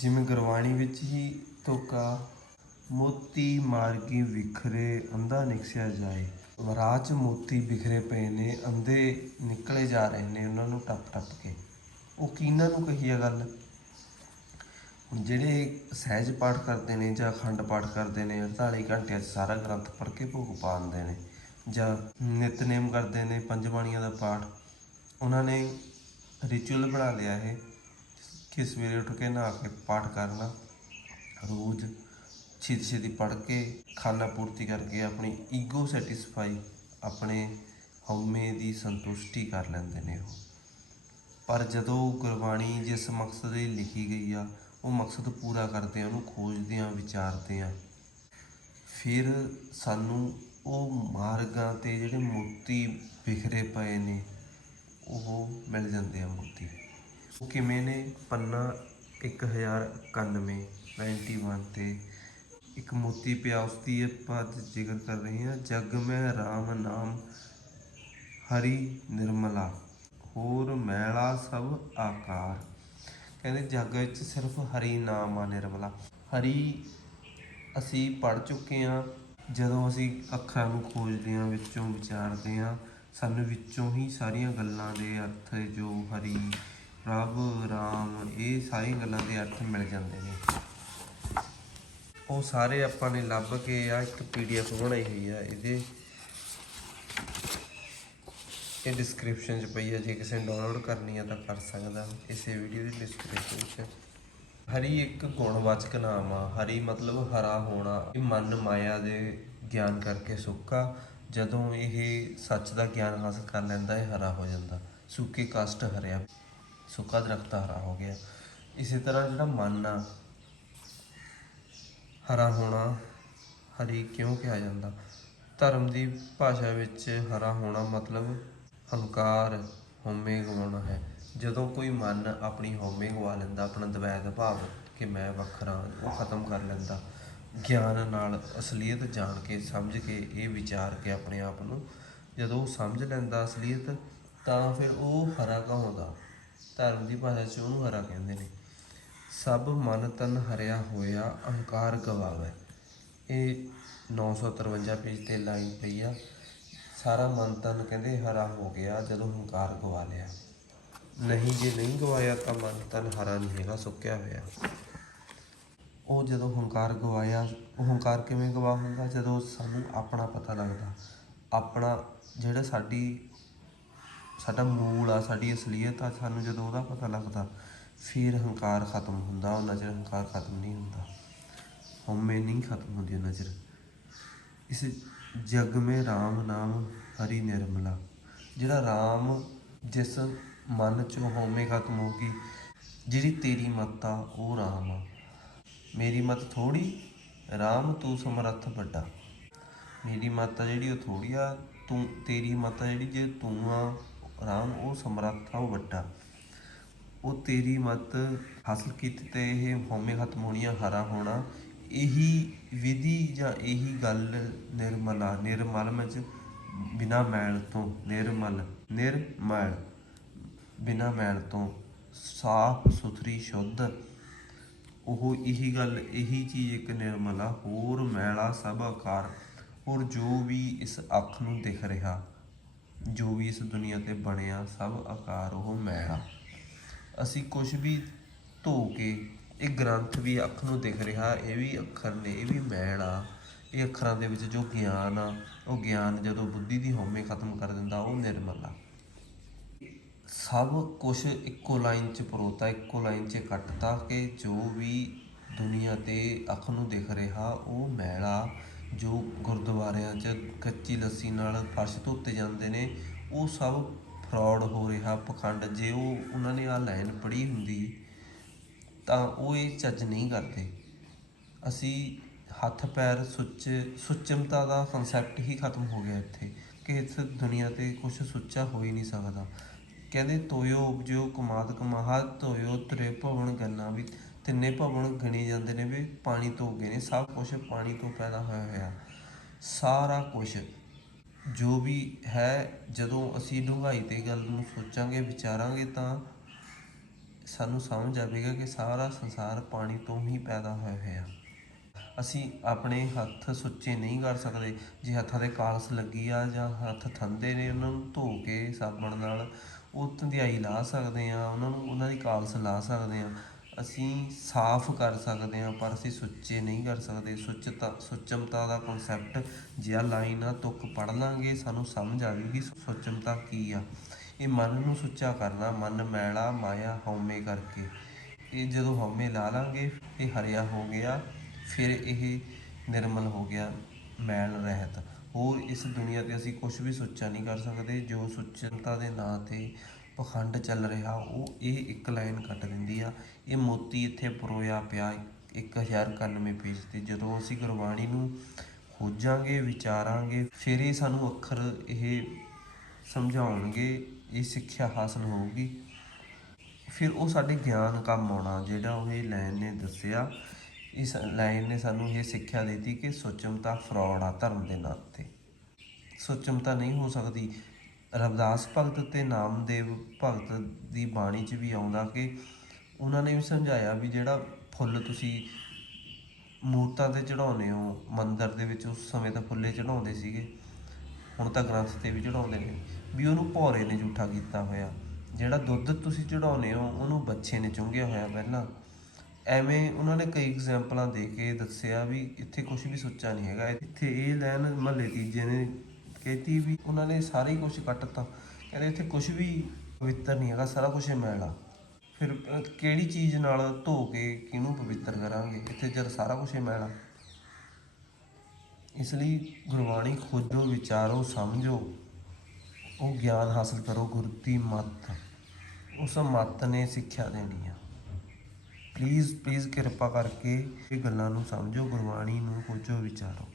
ਜਿਵੇਂ ਗੁਰਬਾਣੀ ਵਿੱਚ ਹੀ ਧੋਕਾ ਮੋਤੀ ਮਾਰਗੀ ਵਿਖਰੇ ਅੰਧਾ ਨਿਕਸਿਆ ਜਾਏ। ਰਾਹ 'ਚ ਮੋਤੀ ਵਿਖਰੇ ਪਏ ਨੇ, ਅੰਧੇ ਨਿਕਲੇ ਜਾ ਰਹੇ ਨੇ ਉਹਨਾਂ ਨੂੰ ਟੱਪ ਟੱਪ ਕੇ। ਉਹ ਕਿਹਨਾਂ ਨੂੰ ਕਹੀ ਆ ਗੱਲ ਜਿਹੜੇ ਸਹਿਜ ਪਾਠ ਕਰਦੇ ਨੇ ਜਾਂ ਅਖੰਡ ਪਾਠ ਕਰਦੇ ਨੇ 48 ਘੰਟਿਆਂ 'ਚ ਸਾਰਾ ਗ੍ਰੰਥ ਪੜ੍ਹ ਕੇ ਭੋਗ ਪਾ ਦਿੰਦੇ ਨੇ, ਜਾਂ ਨਿਤਨੇਮ ਕਰਦੇ ਨੇ ਪੰਜ ਬਾਣੀਆਂ ਦਾ ਪਾਠ। ਉਹਨਾਂ ਨੇ ਰਿਚੁਅਲ ਬਣਾ ਲਿਆ ਇਹ। ਕਿ ਸਵੇਰੇ ਉੱਠ ਕੇ ਨਹਾ ਕੇ ਪਾਠ ਕਰਨਾ, ਰੋਜ਼ ਛੇਤੀ ਛੇਤੀ ਪੜ੍ਹ ਕੇ ਖਾਣਾ ਪੂਰਤੀ ਕਰਕੇ ਆਪਣੀ ਈਗੋ ਸੈਟੀਸਫਾਈ ਆਪਣੇ ਹਉਮੈ ਦੀ ਸੰਤੁਸ਼ਟੀ ਕਰ ਲੈਂਦੇ ਨੇ ਉਹ। ਪਰ ਜਦੋਂ ਗੁਰਬਾਣੀ ਜਿਸ ਮਕਸਦ ਲਈ ਲਿਖੀ ਗਈ ਆ, ਉਹ ਮਕਸਦ ਪੂਰਾ ਕਰਦੇ ਆ, ਉਹਨੂੰ ਖੋਜਦੇ ਆ, ਵਿਚਾਰਦੇ ਆ, ਫਿਰ ਸਾਨੂੰ ਉਹ ਮਾਰਗਾਂ ਤੇ ਜਿਹੜੇ ਮੋਤੀ ਬਿਖਰੇ ਪਏ ਨੇ, ਉਹ ਮਿਲ ਜਾਂਦੇ ਆ ਮੋਤੀ। ਕਿਵੇਂ ਨੇ? ਪੰਨਾ 1091 91 ਤੇ ਇੱਕ ਮੋਤੀ ਪਿਆ ਉਸ ਦੀ ਆਪਾਂ ਅੱਜ ਜ਼ਿਕਰ ਕਰ ਰਹੇ ਹਾਂ। ਜਗ ਮੈਂ RAM ਨਾਮ ਹਰੀ ਨਿਰਮਲਾ, ਹੋਰ ਮੈਲਾ ਸਭ ਆਕਾਰ। ਕਹਿੰਦੇ ਜੱਗ ਵਿੱਚ ਸਿਰਫ ਹਰੀ ਨਾਮ ਆ ਨਿਰਮਲਾ। ਹਰੀ ਅਸੀਂ ਪੜ ਚੁੱਕੇ ਹਾਂ, ਜਦੋਂ ਅਸੀਂ ਅੱਖਰਾਂ ਨੂੰ ਖੋਜਦੇ ਹਾਂ, ਵਿੱਚੋਂ ਵਿਚਾਰਦੇ ਹਾਂ, ਸਾਨੂੰ ਵਿੱਚੋਂ ਹੀ ਸਾਰੀਆਂ ਗੱਲਾਂ ਦੇ ਅਰਥ ਜੋ ਹਰੀ ਪ੍ਰਭ ਰਾਮ, ਇਹ ਸਾਰੀ ਗੱਲਾਂ ਦੇ ਅਰਥ ਮਿਲ ਜਾਂਦੇ ਨੇ। ਉਹ ਸਾਰੇ ਆਪਾਂ ਨੇ ਲੱਭ ਕੇ ਆ ਇੱਕ ਪੀਡੀਐਫ ਬਣਾਈ ਹੋਈ ਆ, ਇਹਦੇ। ਇਹ ਡਿਸਕ੍ਰਿਪਸ਼ਨ 'ਚ ਪਈ ਹੈ ਜੇ ਕਿਸੇ ਨੇ ਡਾਊਨਲੋਡ ਕਰਨੀ ਆ ਤਾਂ ਕਰ ਸਕਦਾ, ਇਸੇ ਵੀਡੀਓ ਦੀ ਡਿਸਕ੍ਰਿਪਸ਼ਨ 'ਚ। ਹਰੀ ਇੱਕ ਗੁਣਵਾਚਕ ਨਾਮ ਆ, ਹਰੀ ਮਤਲਬ ਹਰਾ ਹੋਣਾ, ਇਹ ਮਨ ਮਾਇਆ ਦੇ ਗਿਆਨ ਕਰਕੇ ਸੁੱਕਾ ਜਦੋਂ ਇਹ ਸੱਚ ਦਾ ਗਿਆਨ ਹਾਸਲ ਕਰ ਲੈਂਦਾ, ਇਹ ਹਰਾ ਹੋ ਜਾਂਦਾ, ਸੁੱਕੇ ਕਸ਼ਟ ਹਰਿਆ। ਸੁੱਕਾ ਦਰਖਤ ਹਰਾ ਹੋ ਗਿਆ। ਇਸੇ ਤਰ੍ਹਾਂ ਜਿਹੜਾ ਮਨ ਆ, ਹਰਾ ਹੋਣਾ ਹਰੀ ਕਿਉਂ ਕਿਹਾ ਜਾਂਦਾ? ਧਰਮ ਦੀ ਭਾਸ਼ਾ ਵਿੱਚ ਹਰਾ ਹੋਣਾ ਮਤਲਬ ਹੰਕਾਰ ਹਉਮੈ ਗਵਾਉਣਾ ਹੈ। ਜਦੋਂ ਕੋਈ ਮਨ ਆਪਣੀ ਹਉਮੈ ਗਵਾ ਲੈਂਦਾ, ਆਪਣਾ ਦਵੈਤ ਭਾਵ ਕਿ ਮੈਂ ਵੱਖਰਾ, ਉਹ ਖਤਮ ਕਰ ਲੈਂਦਾ। ਗਿਆਨ ਨਾਲ ਅਸਲੀਅਤ ਜਾਣ ਕੇ, ਸਮਝ ਕੇ, ਇਹ ਵਿਚਾਰ ਕੇ ਆਪਣੇ ਆਪ ਨੂੰ ਜਦੋਂ ਉਹ ਸਮਝ ਲੈਂਦਾ ਅਸਲੀਅਤ, ਤਾਂ ਫਿਰ ਉਹ ਹਰਾ ਕਹਾਉਂਦਾ ਧਰਮ ਦੀ ਭਾਸ਼ਾ 'ਚ ਉਹਨੂੰ ਹਰਾ ਕਹਿੰਦੇ ਨੇ। ਸਭ ਮਨ ਤਨ ਹਰਿਆ ਹੋਇਆ, ਅਹੰਕਾਰ ਗਵਾਵੇ। ਇਹ 953 ਪੇਜ ਤੇ ਲਾਈਨ ਪਈ ਆ। ਸਾਰਾ ਮਨ ਤਨ ਕਹਿੰਦੇ ਹਰਾ ਹੋ ਗਿਆ, ਜਦੋਂ ਹੰਕਾਰ ਗਵਾ ਲਿਆ। ਨਹੀਂ ਜੇ ਨਹੀਂ ਗਵਾਇਆ ਤਾਂ ਮਨ ਤਨ ਹਰਾ ਨਹੀਂ ਹੈਗਾ, ਸੁੱਕਿਆ ਹੋਇਆ। ਉਹ ਜਦੋਂ ਹੰਕਾਰ ਗਵਾਇਆ, ਉਹ ਹੰਕਾਰ ਕਿਵੇਂ ਗਵਾ ਹੁੰਦਾ? ਜਦੋਂ ਸਾਨੂੰ ਆਪਣਾ ਪਤਾ ਲੱਗਦਾ। ਆਪਣਾ ਜਿਹੜਾ ਸਾਡੀ ਸਾਡਾ ਮੂਲ ਆ, ਸਾਡੀ ਅਸਲੀਅਤ ਆ, ਸਾਨੂੰ ਜਦੋਂ ਉਹਦਾ ਪਤਾ ਲੱਗਦਾ, ਫਿਰ ਹੰਕਾਰ ਖਤਮ ਹੁੰਦਾ ਉਹ ਨਜ਼ਰ ਹੰਕਾਰ ਖਤਮ ਨਹੀਂ ਹੁੰਦਾ। ਹਉਮੈ ਨਹੀਂ ਖਤਮ ਹੁੰਦੀ ਉਹ ਨਜ਼ਰ ਇਸ ਜਗ ਮੇ RAM ਨਾਮ ਹਰੀ ਨਿਰਮਲਾ। ਜਿਹੜਾ RAM ਜਿਸ ਮਨ 'ਚੋਂ ਹਉਮੈ ਖਤਮ ਹੋ ਗਈ ਜਿਹੜੀ ਤੇਰੀ ਮੱਤ ਉਹ RAM ਆ। ਮੇਰੀ ਮੱਤ ਥੋੜੀ RAM ਤੂੰ ਸਮਰੱਥ ਵੱਡਾ। ਮੇਰੀ ਮਾਤਾ ਜਿਹੜੀ ਉਹ ਥੋੜੀ ਆ, ਤੂੰ, ਤੇਰੀ ਮਾਤਾ ਜਿਹੜੀ ਜੇ ਤੂੰ ਆ RAM ਉਹ ਸਮਰੱਥਾ ਉਹ ਵੱਡਾ। ਉਹ ਤੇਰੀ ਮਤ ਹਾਸਲ ਕੀਤੀ ਤੇ ਇਹ ਹਉਮੈ ਖਤਮ ਹੋਣੀ ਹਰਾ ਹੋਣਾ। ਇਹੀ ਵਿਧੀ ਜਾਂ ਇਹੀ ਗੱਲ ਨਿਰਮਲਾ ਨਿਰਮਲ ਵਿੱਚ ਬਿਨਾ ਮੈਲ ਤੋਂ, ਨਿਰਮਲ ਨਿਰਮਲ ਬਿਨਾ ਮੈਲ ਤੋਂ, ਸਾਫ਼ ਸੁਥਰੀ ਸ਼ੁੱਧ। ਉਹ ਇਹੀ ਗੱਲ, ਇਹੀ ਚੀਜ਼ ਇੱਕ ਨਿਰਮਲਾ, ਹੋਰ ਮੈਲਾ ਸਭ ਆਕਾਰ, ਹੋਰ ਜੋ ਵੀ ਇਸ ਅੱਖ ਨੂੰ ਦਿਖ ਰਿਹਾ। ਜੋ ਵੀ ਇਸ ਦੁਨੀਆ ਤੇ ਬਣਿਆ, ਸਭ ਆਕਾਰ ਉਹ ਮੈਲਾ ਅਸੀਂ ਕੁਝ ਵੀ ਧੋ ਕੇ ਇਹ ਗ੍ਰੰਥ ਵੀ ਅੱਖ ਨੂੰ ਦਿਖ ਰਿਹਾ, ਇਹ ਵੀ ਅੱਖਰ ਨੇ, ਇਹ ਵੀ ਮੈਲ ਆ। ਇਹ ਅੱਖਰਾਂ ਦੇ ਵਿੱਚ ਜੋ ਗਿਆਨ ਆ, ਉਹ ਗਿਆਨ ਜਦੋਂ ਬੁੱਧੀ ਦੀ ਹਉਮੈ ਖਤਮ ਕਰ ਦਿੰਦਾ, ਉਹ ਨਿਰਮਲ ਆ। ਸਭ ਕੁਝ ਇੱਕੋ ਲਾਈਨ 'ਚ ਪਰੋਤਾ, ਇੱਕੋ ਲਾਈਨ 'ਚ ਕੱਟਤਾ ਕਿ ਜੋ ਵੀ ਦੁਨੀਆ ਤੇ ਅੱਖ ਨੂੰ ਦਿਖ ਰਿਹਾ, ਉਹ ਮੈਲਾ ਜੋ ਗੁਰਦੁਆਰਿਆਂ 'ਚ ਕੱਚੀ ਲੱਸੀ ਨਾਲ ਫਰਸ਼ ਧੋਤੇ ਜਾਂਦੇ ਨੇ, ਉਹ ਸਭ ਫਰਾਡ ਹੋ ਰਿਹਾ ਪਖੰਡ। ਜੇ ਉਹ ਉਹਨਾਂ ਨੇ ਆ ਲਾਈਨ ਪੜ੍ਹੀ ਹੁੰਦੀ, ਤਾਂ ਉਹ ਇਹ ਚੱਜ ਨਹੀਂ ਕਰਦੇ। ਅਸੀਂ ਹੱਥ ਪੈਰ ਸੁੱਚ, ਸੁੱਚਮਤਾ ਦਾ ਕਨਸੈਪਟ ਹੀ ਖਤਮ ਹੋ ਗਿਆ ਇੱਥੇ। ਕਿ ਇਸ ਦੁਨੀਆ ਤੇ ਕੁਝ ਸੁੱਚਾ ਹੋ ਹੀ ਨਹੀਂ ਸਕਦਾ। ਕਹਿੰਦੇ, ਤੋਇਓ ਉਪਜਿਓ ਕਮਾਦ ਕਮਾਹਾ ਤੋਇਓ ਤਰੇ ਭਵਨ ਗੰਨਾ ਵੀ ਤਿੰਨੇ ਭਵਨ ਗਣੇ ਜਾਂਦੇ ਨੇ ਵੀ ਪਾਣੀ ਤੋਂ ਉੱਗੇ ਨੇ, ਸਭ ਕੁਝ ਪਾਣੀ ਤੋਂ ਪੈਦਾ ਹੋਇਆ ਹੋਇਆ। ਸਾਰਾ ਕੁਝ ਜੋ ਵੀ ਹੈ, ਜਦੋਂ ਅਸੀਂ ਡੂੰਘਾਈ ਤੇ ਗੱਲ ਨੂੰ ਸੋਚਾਂਗੇ, ਵਿਚਾਰਾਂਗੇ ਤਾਂ ਸਾਨੂੰ ਸਮਝ ਆਵੇਗਾ ਕਿ ਸਾਰਾ ਸੰਸਾਰ ਪਾਣੀ ਤੋਂ ਹੀ ਪੈਦਾ ਹੋਇਆ ਹੋਇਆ। ਅਸੀਂ ਆਪਣੇ ਹੱਥ ਸੁੱਚੇ ਨਹੀਂ ਕਰ ਸਕਦੇ। ਜੇ ਹੱਥਾਂ ਦੇ ਕਾਲਸ ਲੱਗੀ ਆ ਜਾਂ ਹੱਥ ਥੰਦੇ ਨੇ, ਉਹਨਾਂ ਨੂੰ ਧੋ ਕੇ ਸਾਬਣ ਨਾਲ ਉਹ ਧੰਦਿਆਈ ਲਾ ਸਕਦੇ ਆ, ਉਹਨਾਂ ਨੂੰ ਉਹਨਾਂ ਦੀ ਕਾਲਸ ਲਾ ਸਕਦੇ ਆ। ਅਸੀਂ ਸਾਫ਼ ਕਰ ਸਕਦੇ ਹਾਂ, ਪਰ ਅਸੀਂ ਸੁੱਚੇ ਨਹੀਂ ਕਰ ਸਕਦੇ। ਸੁੱਚਤਾ, ਸੁੱਚਮਤਾ ਦਾ ਕਨਸੈਪਟ ਜੇ ਆ ਲਾਈਨ ਆ, ਤੁਕ ਪੜ ਲਾਂਗੇ, ਸਾਨੂੰ ਸਮਝ ਆਵੇਗੀ ਸੁੱਚਮਤਾ ਕੀ ਆ। ਇਹ ਮਨ ਨੂੰ ਸੁੱਚਾ ਕਰਨਾ, ਮਨ ਮੈਲਾ, ਮਾਇਆ, ਹਉਮੈ ਕਰਕੇ। ਇਹ ਜਦੋਂ ਹਉਮੈ ਲਾ ਲਾਂਗੇ, ਇਹ ਹਰਿਆ ਹੋ ਗਿਆ, ਫਿਰ ਇਹ ਨਿਰਮਲ ਹੋ ਗਿਆ, ਮੈਲ ਰਹਿਤ। ਹੋਰ ਇਸ ਦੁਨੀਆ ਤੇ ਅਸੀਂ ਕੁਝ ਵੀ ਸੁੱਚਾ ਨਹੀਂ ਕਰ ਸਕਦੇ, ਜੋ ਸੁਚਨਤਾ ਦੇ ਨਾਂ ਤੇ ਪਖੰਡ ਚੱਲ ਰਿਹਾ, ਉਹ ਇਹ ਇੱਕ ਲਾਈਨ ਕੱਟ ਦਿੰਦੀ ਆ। ਇਹ ਮੋਤੀ ਇੱਥੇ ਪਰੋਇਆ ਪਿਆ 1091 ਪੇਜ ਤੇ। ਜਦੋਂ ਅਸੀਂ ਗੁਰਬਾਣੀ ਨੂੰ ਖੋਜਾਂਗੇ, ਵਿਚਾਰਾਂਗੇ, ਫਿਰ ਇਹ ਸਾਨੂੰ ਅੱਖਰ ਇਹ ਸਮਝਾਉਣਗੇ, ਇਹ ਸਿੱਖਿਆ ਹਾਸਲ ਹੋਊਗੀ। ਫਿਰ ਉਹ ਸਾਡੇ ਗਿਆਨ ਕੰਮ ਆਉਣਾ, ਜਿਹੜਾ ਉਹ ਇਹ ਲਾਈਨ ਨੇ ਦੱਸਿਆ। ਇਸ ਲਾਈਨ ਨੇ ਸਾਨੂੰ ਇਹ ਸਿੱਖਿਆ ਦਿੱਤੀ ਕਿ ਸੁਚਮਤਾ ਫਰਾਡ ਆ ਧਰਮ ਦੇ ਨਾਂ ਤੇ ਸੁਚਮਤਾ ਨਹੀਂ ਹੋ ਸਕਦੀ। ਰਵਿਦਾਸ ਭਗਤ ਤੇ ਨਾਮਦੇਵ ਭਗਤ ਦੀ ਬਾਣੀ 'ਚ ਵੀ ਆਉਂਦਾ ਕਿ ਉਹਨਾਂ ਨੇ ਵੀ ਸਮਝਾਇਆ ਵੀ ਜਿਹੜਾ ਫੁੱਲ ਤੁਸੀਂ ਮੂਰਤਾਂ ਤੇ ਚੜਾਉਂਦੇ ਹੋ, ਮੰਦਰ ਦੇ ਵਿੱਚ ਉਸ ਸਮੇਂ ਤਾਂ ਫੁੱਲੇ ਚੜਾਉਂਦੇ ਸੀਗੇ, ਹੁਣ ਤਾਂ ਗ੍ਰੰਥ ਤੇ ਵੀ ਚੜਾਉਂਦੇ ਨੇ, ਵੀ ਉਹਨੂੰ ਭੌਰੇ ਨੇ ਝੂਠਾ ਕੀਤਾ ਹੋਇਆ, ਜਿਹੜਾ ਦੁੱਧ ਤੁਸੀਂ ਚੜਾਉਂਦੇ ਹੋ, ਉਹਨੂੰ ਬੱਚੇ ਨੇ ਚੁੰਗਿਆ ਹੋਇਆ ਪਹਿਲਾਂ। ਐਵੇਂ ਉਹਨਾਂ ਨੇ ਕਈ ਐਗਜ਼ਾਮਪਲਾਂ ਦੇ ਕੇ ਦੱਸਿਆ ਵੀ ਇੱਥੇ ਕੁਝ ਵੀ ਸੁੱਚਾ ਨਹੀਂ ਹੈਗਾ, ਇੱਥੇ ਇਹ ਲੈਣ ਮਹੱਲੇ ਤੀਜੇ ਨੇ ਖੇਤੀ ਵੀ ਉਹਨਾਂ ਨੇ ਸਾਰਾ ਹੀ ਕੁਝ ਕੱਟਤਾ ਕਹਿੰਦੇ ਇੱਥੇ ਕੁਝ ਵੀ ਪਵਿੱਤਰ ਨਹੀਂ ਹੈਗਾ, ਸਾਰਾ ਕੁਝ ਮੈਲਾ ਫਿਰ ਕਿਹੜੀ ਚੀਜ਼ ਨਾਲ ਧੋ ਕੇ ਕਿਹਨੂੰ ਪਵਿੱਤਰ ਕਰਾਂਗੇ? ਇੱਥੇ ਜਦ ਸਾਰਾ ਕੁਝ ਮੈਲਾ ਇਸ ਲਈ ਗੁਰਬਾਣੀ ਖੋਜੋ, ਵਿਚਾਰੋ, ਸਮਝੋ। ਉਹ ਗਿਆਨ ਹਾਸਲ ਕਰੋ, ਗੁਰੂ ਦੀ ਮੱਤ। ਉਸ ਮੱਤ ਨੇ ਸਿੱਖਿਆ ਦੇਣੀ ਆ। ਪਲੀਜ਼ ਪਲੀਜ਼ ਕਿਰਪਾ ਕਰਕੇ ਇਹ ਗੱਲਾਂ ਨੂੰ ਸਮਝੋ, ਗੁਰਬਾਣੀ ਨੂੰ ਖੋਜੋ, ਵਿਚਾਰੋ।